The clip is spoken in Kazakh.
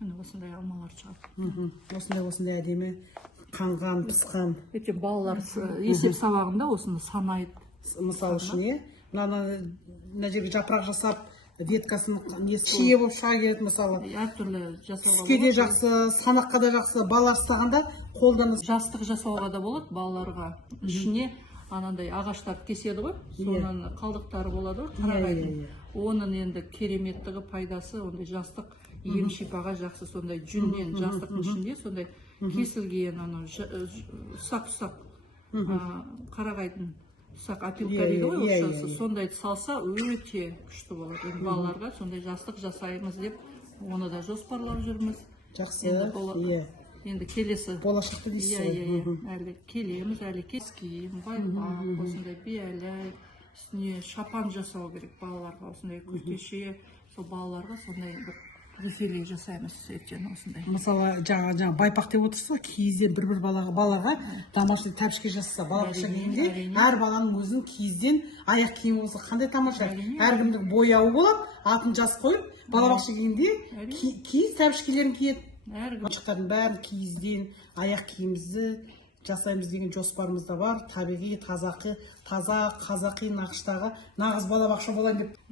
міне осындай алмалар шығады. Осындай әдемі қанған, пысқан. Ертең балалар есеп сабағында осыны санайды. Мысалы үшін, мына жерге жапырақ жасап, веткасын шие болып шыға келеді, мысалы. Әртүрлі жасауға түске де жақсы, санаққа да жақсы, балалар ұстағанда қолданыс. Жастық жасауға да болады балаларға. Ішіне анандай ағаштарды кеседі ғой, соның қалдықтары болады ғой, қарағайдың. Оның енді кереметтігі, пайдасы, ондай жастық ем шипаға жақсы, сондай жүннен жастықтың ішінде сондай кесілген, ұсақ-ұсақ қарағайдың ұсақ опилка дейді ғой, осы сондайды салса өте күшті болады. Балаларға сондай жастық жасаймыз деп, оны да жоспарлап жүрміз. Жақсы, енді келесі болашақты дейсіз. әлі келеміз, әлі киім, байпақ, осындай биялай, үстіне шапан жасау керек балаларға, осындай күртеше, сол балаларға сондай бір көзелек жасаймыз ертең осындай. Мысалы, жаңа байпақ деп отырса, киізден бір балаға тамаша тәпішке жасаса, балабақша киімде әр баланың өзінің киізден аяқ киімі болса қандай тамаша. Әркімдің бояуы болады, атын жас қойып, балабақша киімде киіз тәпішкелерін киеді. Қаншықтардың бәрін киізден аяқ киімімізді жасаймыз деген жоспарымыз да бар. Табиғи, таза қазақи нақыштағы нағыз балабақша болайын деп